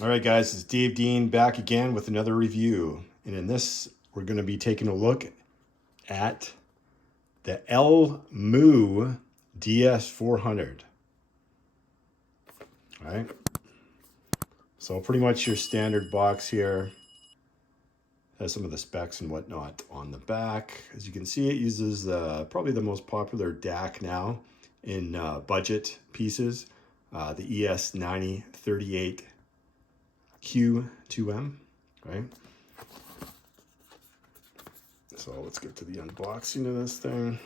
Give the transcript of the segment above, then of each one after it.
All right, guys, it's Dave Dean back again with another review. And in this, we're going to be taking a look at the YMOO DS400. All right. So pretty much your standard box here. Has some of the specs and whatnot on the back. As you can see, it uses probably the most popular DAC now in budget pieces, the ES9038Q2M, right? So let's get to the unboxing of this thing.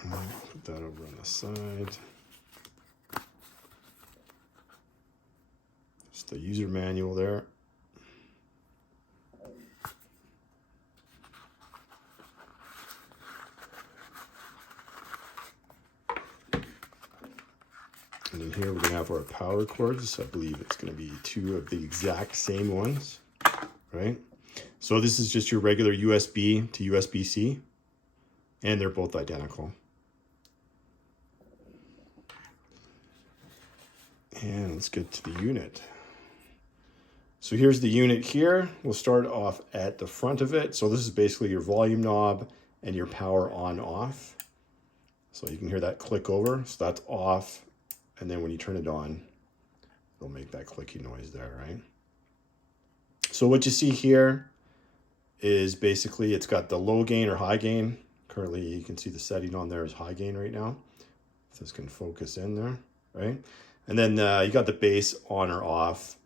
Put that over on the side. Just the user manual there. And in here we're going to have our power cords. I believe it's going to be two of the exact same ones, right? So this is just your regular USB to USB-C, and they're both identical. And let's get to the unit. So here's the unit here. We'll start off at the front of it. So this is basically your volume knob and your power on off. So you can hear that click over. So that's off. And then when you turn it on, it'll make that clicky noise there, right? So what you see here is basically it's got the low gain or high gain. Currently you can see the setting on there is high gain right now. If this can focus in there, right? And then you got the bass on or off.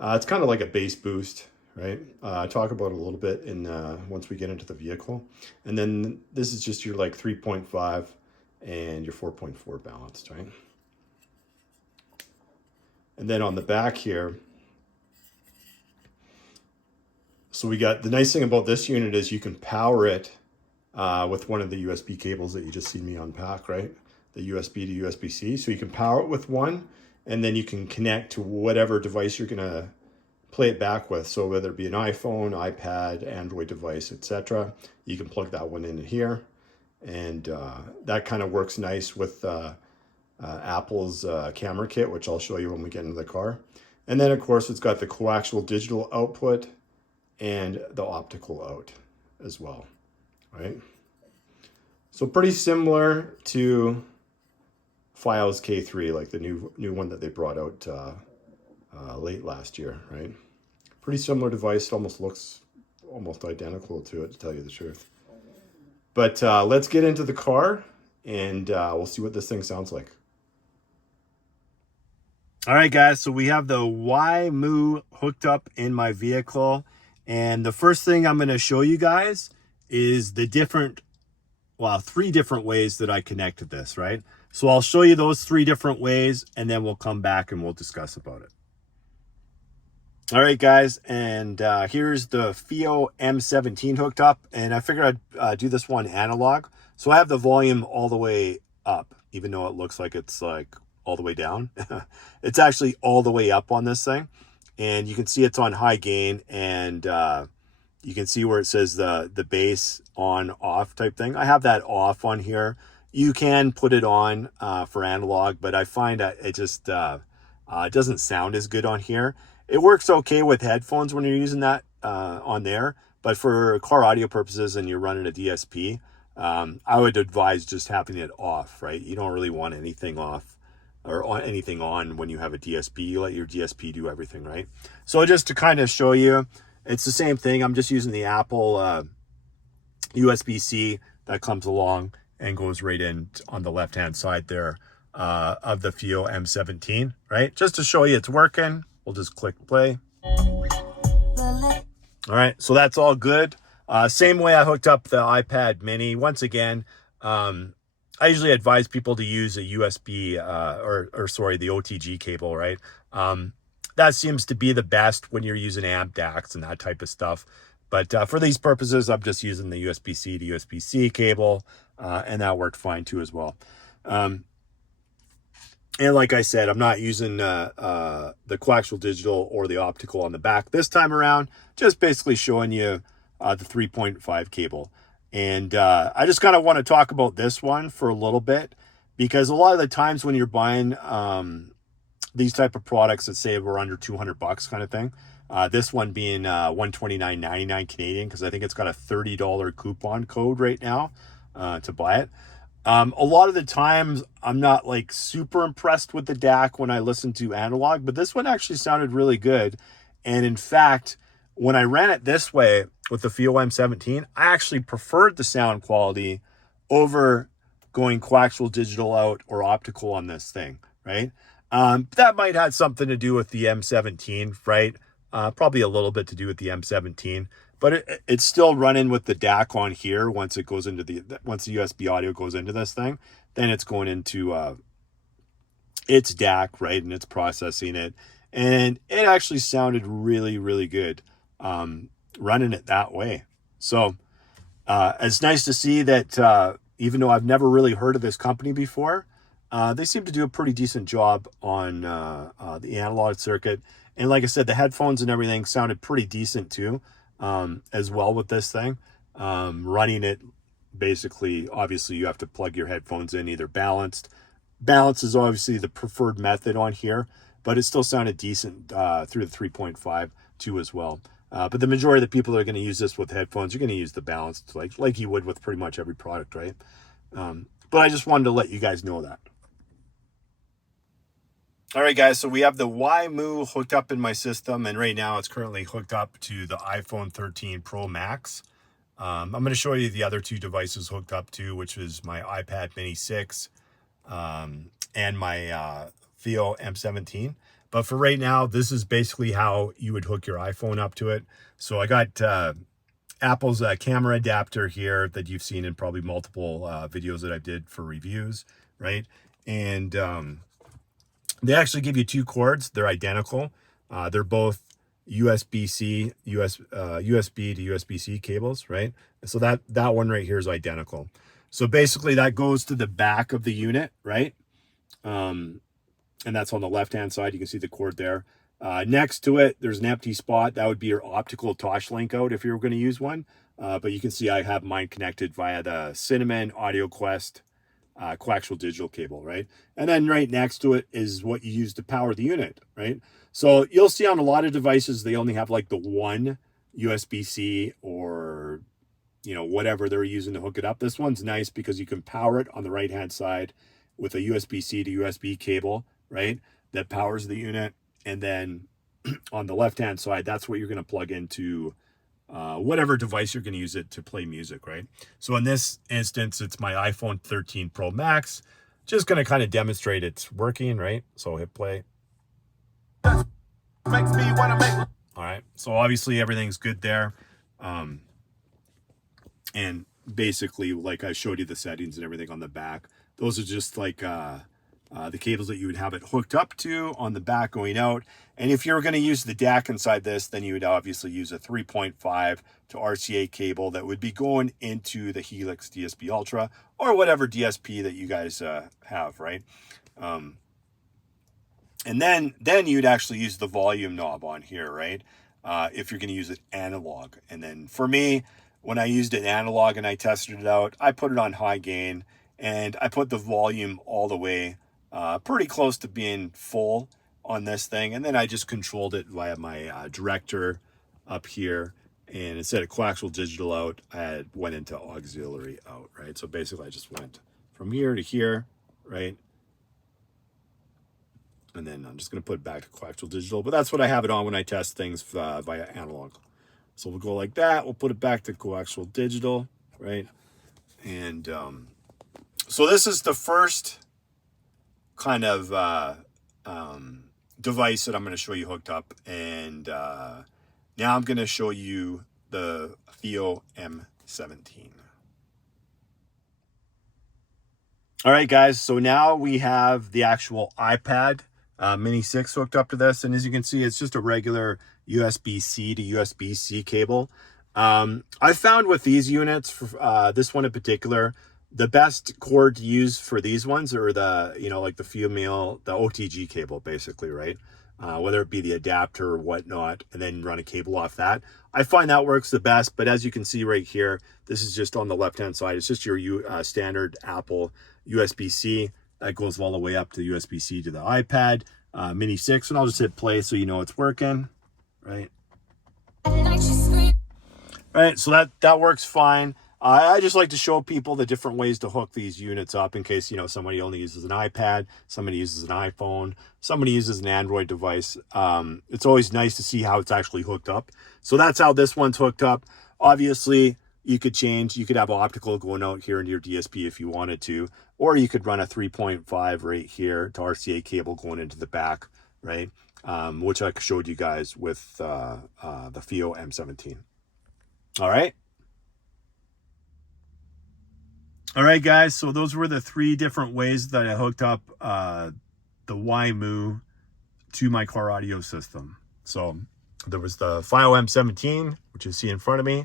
It's kind of like a bass boost, right? I talk about it a little bit in once we get into the vehicle. And then this is just your like 3.5 and your 4.4 balanced, right? And then on the back here, so we got, the nice thing about this unit is you can power it with one of the USB cables that you just seen me unpack, right? The USB to USB-C. So you can power it with one, and then you can connect to whatever device you're gonna play it back with. So whether it be an iPhone, iPad, Android device, etc., you can plug that one in here. And that kind of works nice with Apple's camera kit, which I'll show you when we get into the car. And then of course it's got the coaxial digital output and the optical out as well, right? So pretty similar to Fios K3, like the new one that they brought out late last year, right? Pretty similar device. It almost looks almost identical to it, to tell you the truth. But let's get into the car and we'll see what this thing sounds like. All right, guys, so we have the YMOO hooked up in my vehicle. And the first thing I'm going to show you guys is the three different ways that I connected this, right? So I'll show you those three different ways, and then we'll come back and we'll discuss about it. All right, guys, and here's the FIO M17 hooked up, and I figured I'd do this one analog. So I have the volume all the way up, even though it looks like it's like all the way down. It's actually all the way up on this thing, and you can see it's on high gain, and you can see where it says the bass on off type thing. I have that off on here. You can put it on for analog, but I find that it just it doesn't sound as good on here. It works okay with headphones when you're using that on there, but for car audio purposes and you're running a DSP, I would advise just having it off, right? You don't really want anything off or anything on when you have a DSP. You let your DSP do everything, right? So just to kind of show you, it's the same thing. I'm just using the Apple USB-C that comes along and goes right in on the left-hand side there of the FIO M17, right? Just to show you it's working, we'll just click play. All right, so that's all good. Same way I hooked up the iPad mini. Once again, I usually advise people to use a USB the OTG cable, right? That seems to be the best when you're using amp DACs and that type of stuff. But for these purposes, I'm just using the USB-C to USB-C cable, and that worked fine too as well. And like I said, I'm not using the coaxial digital or the optical on the back this time around, just basically showing you the 3.5 cable. And I just kind of want to talk about this one for a little bit, because a lot of the times when you're buying these type of products that say we're under 200 bucks kind of thing, this one being 129.99 Canadian, because I think it's got a $30 coupon code right now to buy it. A lot of the times I'm not like super impressed with the DAC when I listen to analog, but this one actually sounded really good. And in fact, when I ran it this way with the FIO M17, I actually preferred the sound quality over going coaxial digital out or optical on this thing, right? That might have something to do with the M17, right? Probably a little bit to do with the M17, but it's still running with the DAC on here. Once it goes into once the USB audio goes into this thing, then it's going into its DAC, right? And it's processing it. And it actually sounded really, really good running it that way. So it's nice to see that even though I've never really heard of this company before, they seem to do a pretty decent job on the analog circuit. And like I said, the headphones and everything sounded pretty decent too, as well with this thing. Running it, basically, obviously you have to plug your headphones in either balanced. Balance is obviously the preferred method on here, but it still sounded decent through the 3.5 too as well. But the majority of the people that are going to use this with headphones, you're going to use the balanced like you would with pretty much every product, right? But I just wanted to let you guys know that. All right, guys, so we have the YMOO hooked up in my system, and right now it's currently hooked up to the iPhone 13 Pro Max. I'm going to show you the other two devices hooked up to, which is my iPad Mini 6 and my FIO M17. But for right now, this is basically how you would hook your iPhone up to it. So I got Apple's camera adapter here that you've seen in probably multiple videos that I did for reviews, right? And they actually give you two cords. They're identical. They're both USB-C, USB to USB-C cables, right? So that one right here is identical. So basically that goes to the back of the unit, right? And that's on the left-hand side. You can see the cord there. Next to it, there's an empty spot. That would be your optical Toslink out if you were going to use one. But you can see I have mine connected via the Cinnamon AudioQuest coaxial digital cable, right? And then right next to it is what you use to power the unit, right? So you'll see on a lot of devices, they only have like the one USB-C or, you know, whatever they're using to hook it up. This one's nice because you can power it on the right-hand side with a USB-C to USB cable, right? That powers the unit. And then on the left-hand side, that's what you're going to plug into whatever device you're going to use it to play music, right? So in this instance, it's my iPhone 13 Pro Max. Just going to kind of demonstrate it's working, right? So hit play. Makes me want to make... All right. So obviously everything's good there. And basically, like I showed you the settings and everything on the back. Those are just like the cables that you would have it hooked up to on the back going out. And if you're going to use the DAC inside this, then you would obviously use a 3.5 to RCA cable that would be going into the Helix DSP Ultra or whatever DSP that you guys have, right? And then you'd actually use the volume knob on here, right? If you're going to use it analog. And then for me, when I used it analog and I tested it out, I put it on high gain and I put the volume all the way pretty close to being full on this thing. And then I just controlled it via my director up here. And instead of coaxial digital out, I went into auxiliary out, right? So basically I just went from here to here, right? And then I'm just going to put it back to coaxial digital. But that's what I have it on when I test things via analog. So we'll go like that. We'll put it back to coaxial digital, right? And so this is the first kind of device that I'm going to show you hooked up. And now I'm going to show you the FIO M17. All right, guys. So now we have the actual iPad Mini 6 hooked up to this. And as you can see, it's just a regular USB-C to USB-C cable. I found with these units, for this one in particular, the best cord to use for these ones are the, you know, like the female, the OTG cable, basically, right? whether it be the adapter or whatnot, and then run a cable off that. I find that works the best, but as you can see right here, this is just on the left-hand side. It's just your standard Apple USB-C that goes all the way up to USB-C to the iPad Mini 6, and I'll just hit play so you know it's working, right? Right, so that works fine. I just like to show people the different ways to hook these units up in case, you know, somebody only uses an iPad, somebody uses an iPhone, somebody uses an Android device. It's always nice to see how it's actually hooked up. So that's how this one's hooked up. Obviously, you could change. You could have optical going out here into your DSP if you wanted to, or you could run a 3.5 right here to RCA cable going into the back, right? Which I showed you guys with the FIO M17. All right. All right, guys. So those were the 3 different ways that I hooked up the YMOO to my car audio system. So there was the FIO M17, which you see in front of me.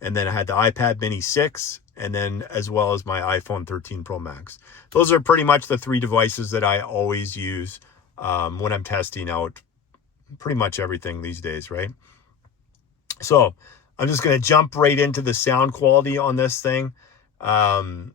And then I had the iPad Mini 6, and then as well as my iPhone 13 Pro Max. Those are pretty much the 3 devices that I always use when I'm testing out pretty much everything these days, right? So I'm just going to jump right into the sound quality on this thing. I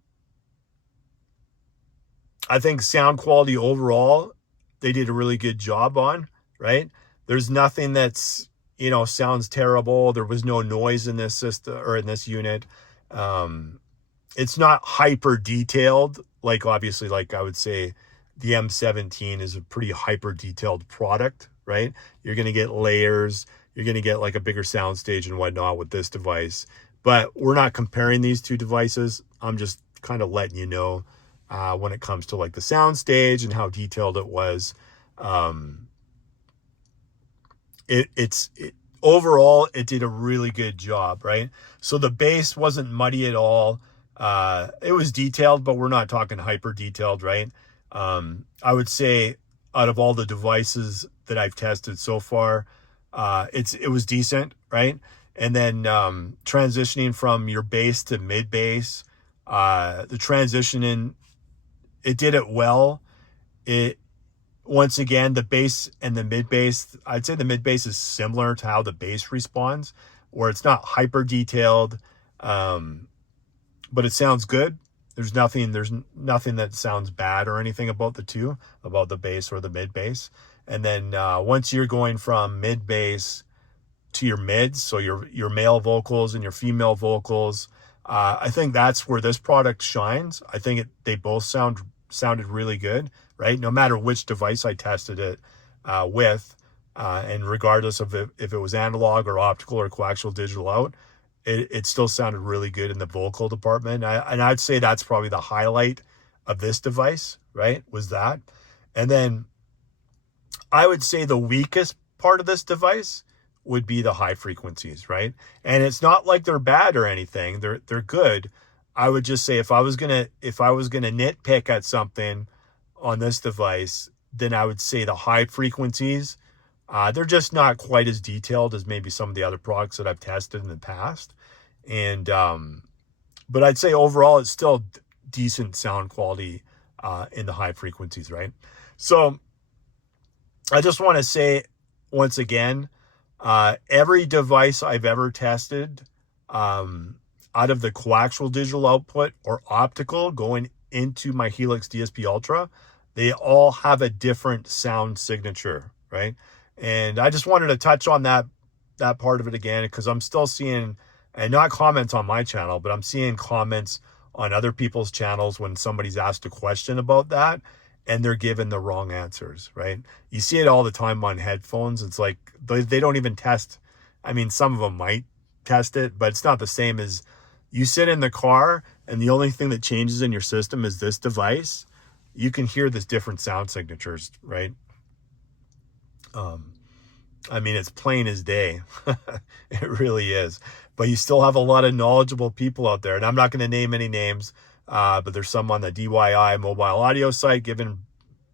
think sound quality overall, they did a really good job on, right? There's nothing that's, you know, sounds terrible. There was no noise in this system or in this unit. It's not hyper detailed. Like obviously, like I would say the M17 is a pretty hyper detailed product, right? You're going to get layers. You're going to get like a bigger sound stage and whatnot with this device. But we're not comparing these 2 devices. I'm just kind of letting you know when it comes to like the sound stage and how detailed it was. Overall, it did a really good job, right? So the bass wasn't muddy at all. It was detailed, but we're not talking hyper detailed, right? I would say out of all the devices that I've tested so far, it was decent, right? And then transitioning from your bass to mid bass, the transition in, it did it well. Once again, the bass and the mid bass, I'd say the mid bass is similar to how the bass responds, where it's not hyper detailed, but it sounds good. There's nothing that sounds bad or anything about the 2, about the bass or the mid bass. And then once you're going from mid bass to your mids, so your male vocals and your female vocals, I think that's where this product shines. I think they both sounded really good, right? No matter which device I tested it with, and regardless of if it was analog or optical or coaxial digital out, it still sounded really good in the vocal department. And I'd say that's probably the highlight of this device, right? Was that. And then I would say the weakest part of this device would be the high frequencies, right? And it's not like they're bad or anything. They're good. I would just say if I was gonna nitpick at something on this device, then I would say the high frequencies, they're just not quite as detailed as maybe some of the other products that I've tested in the past. And but I'd say overall it's still decent sound quality in the high frequencies, right? So I just want to say once again, every device I've ever tested, out of the coaxial digital output or optical going into my Helix DSP Ultra, they all have a different sound signature, right? And I just wanted to touch on that part of it again, because I'm still seeing, and not comments on my channel, but I'm seeing comments on other people's channels when somebody's asked a question about that and they're given the wrong answers, right? You see it all the time on headphones. It's like they don't even test. I mean, some of them might test it, but it's not the same as you sit in the car and the only thing that changes in your system is this device. You can hear this different sound signatures, right? I mean, it's plain as day. It really is. But you still have a lot of knowledgeable people out there. And I'm not going to name any names, but there's some on the DYI mobile audio site giving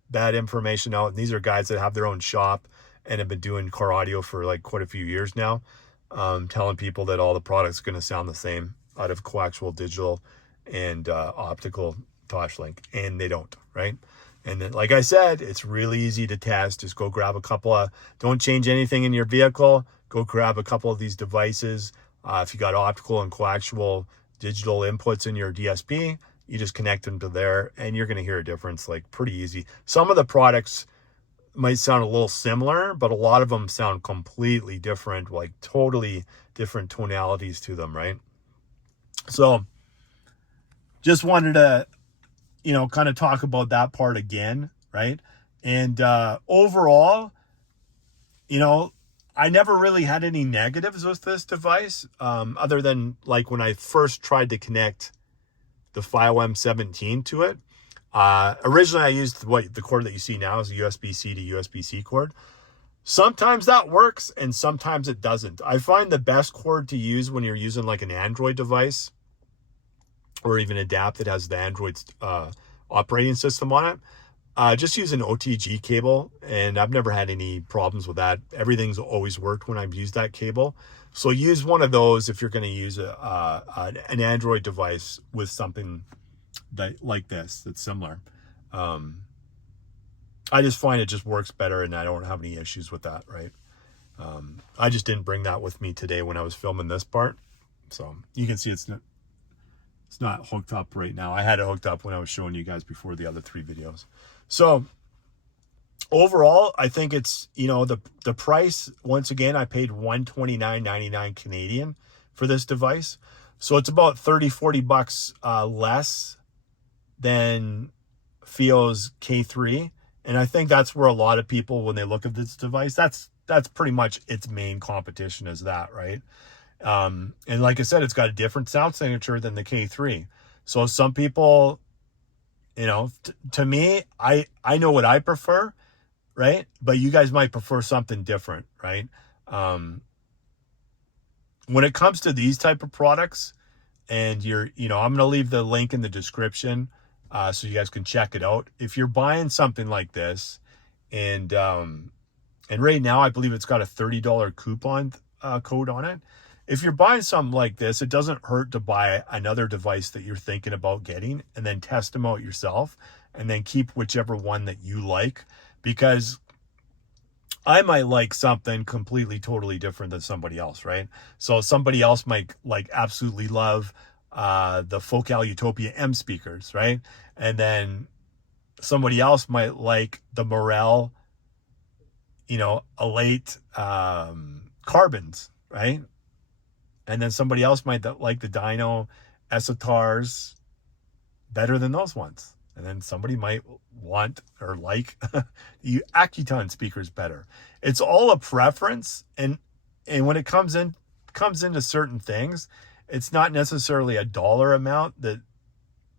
bad information out. And these are guys that have their own shop and have been doing car audio for like quite a few years now, telling people that all the products are going to sound the same out of coaxial digital and optical Toslink, and they don't, right? And then, like I said, it's really easy to test. Just go grab a couple of, don't change anything in your vehicle. Go grab a couple of these devices. If you got optical and coaxial digital inputs in your DSP, you just connect them to there and you're going to hear a difference, like pretty easy. Some of the products might sound a little similar, but a lot of them sound completely different, like totally different tonalities to them, right? So just wanted to, kind of talk about that part again, right? And overall, I never really had any negatives with this device, other than like when I first tried to connect the YM17 to it. Originally, I used the cord that you see now is a USB-C to USB-C cord. Sometimes that works and sometimes it doesn't. I find the best cord to use when you're using like an Android device or even a DAP that has the Android operating system on it. Just use an OTG cable, and I've never had any problems with that. Everything's always worked when I've used that cable. So use one of those if you're going to use an Android device with something like this that's similar. I just find it just works better, and I don't have any issues with that, right? I just didn't bring that with me today when I was filming this part. So you can see it's not hooked up right now. I had it hooked up when I was showing you guys before the other 3 videos. So overall, I think it's, the price, once again, I paid $129.99 Canadian for this device. So it's about 30-40 bucks less than FIO's K3. And I think that's where a lot of people, when they look at this device, that's pretty much its main competition is that, right? And like I said, it's got a different sound signature than the K3. So some people, to me, I know what I prefer, right? But you guys might prefer something different, right? When it comes to these type of products, and I'm going to leave the link in the description so you guys can check it out. If you're buying something like this, and right now I believe it's got a $30 coupon code on it. If you're buying something like this, it doesn't hurt to buy another device that you're thinking about getting and then test them out yourself and then keep whichever one that you like, because I might like something completely, totally different than somebody else, right? So somebody else might absolutely love the Focal Utopia M speakers, right? And then somebody else might like the Morel, Elate carbons, right? And then somebody else might like the Dino Esotars better than those ones. And then somebody might want or like the Accuton speakers better. It's all a preference. And when it comes into certain things, it's not necessarily a dollar amount that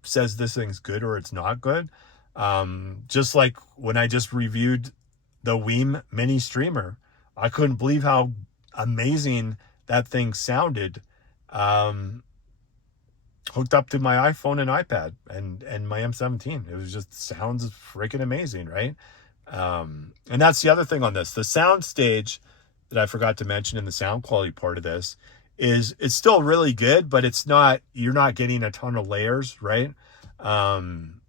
says this thing's good or it's not good. Just like when I just reviewed the YMOO Mini Streamer, I couldn't believe how amazing that thing sounded, hooked up to my iPhone and iPad and my M17. It was just sounds freaking amazing, right? And that's the other thing on this. The sound stage that I forgot to mention in the sound quality part of this is it's still really good, but you're not getting a ton of layers, right? And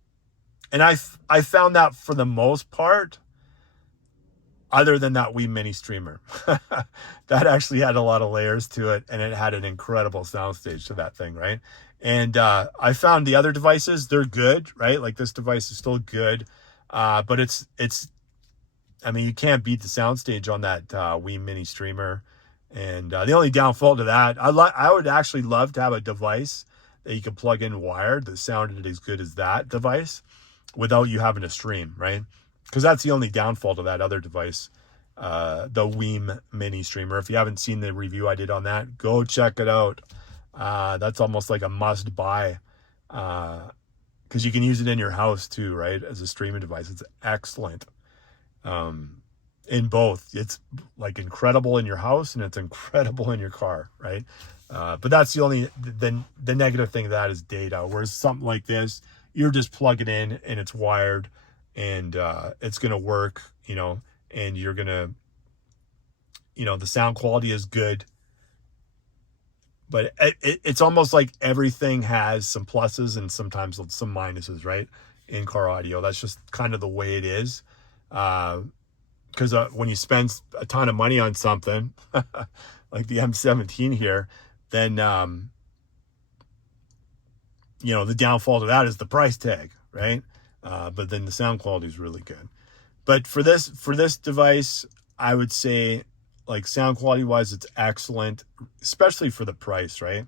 I found that for the most part, other than that YMOO Mini Streamer, that actually had a lot of layers to it, and it had an incredible soundstage to that thing, right? And I found the other devices, they're good, right? Like this device is still good, but it's you can't beat the soundstage on that YMOO Mini Streamer. And the only downfall to that, I would actually love to have a device that you can plug in wired that sounded as good as that device without you having to stream, right? Because that's the only downfall to that other device, the YMOO Mini Streamer. If you haven't seen the review I did on that, go check it out. That's almost like a must buy, because you can use it in your house too, right? As a streaming device. It's excellent. In both, it's like incredible in your house and it's incredible in your car, right? But that's the only, the negative thing of that is data. Whereas something like this, you're just plugging in and it's wired, and it's going to work, and you're going to, the sound quality is good, but it's almost like everything has some pluses and sometimes some minuses, right? in-car audio. That's just kind of the way it is. Because when you spend a ton of money on something, like the M17 here, then, you know, the downfall to that is the price tag, right? But then the sound quality is really good. But for this device, I would say, like, sound quality wise, it's excellent, especially for the price, right?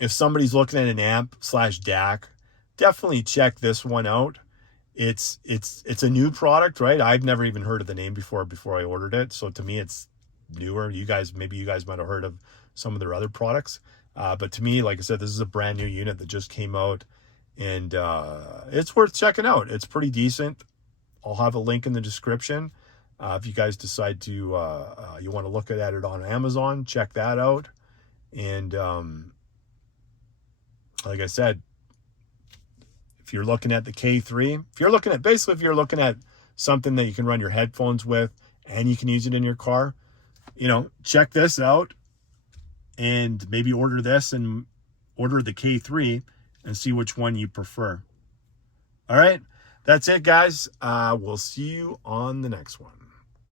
If somebody's looking at an amp / DAC, definitely check this one out. It's a new product, right? I've never even heard of the name before I ordered it. So to me, it's newer. Maybe you guys might have heard of some of their other products. But to me, like I said, this is a brand new unit that just came out, and it's worth checking out. It's pretty decent. I'll have a link in the description. If you guys decide to, you want to look at it on Amazon, check that out. And like I said, if you're looking at the K3, if you're looking at something that you can run your headphones with and you can use it in your car, you know, check this out and maybe order this and order the K3 and see which one you prefer. All right, that's it, guys. We'll see you on the next one.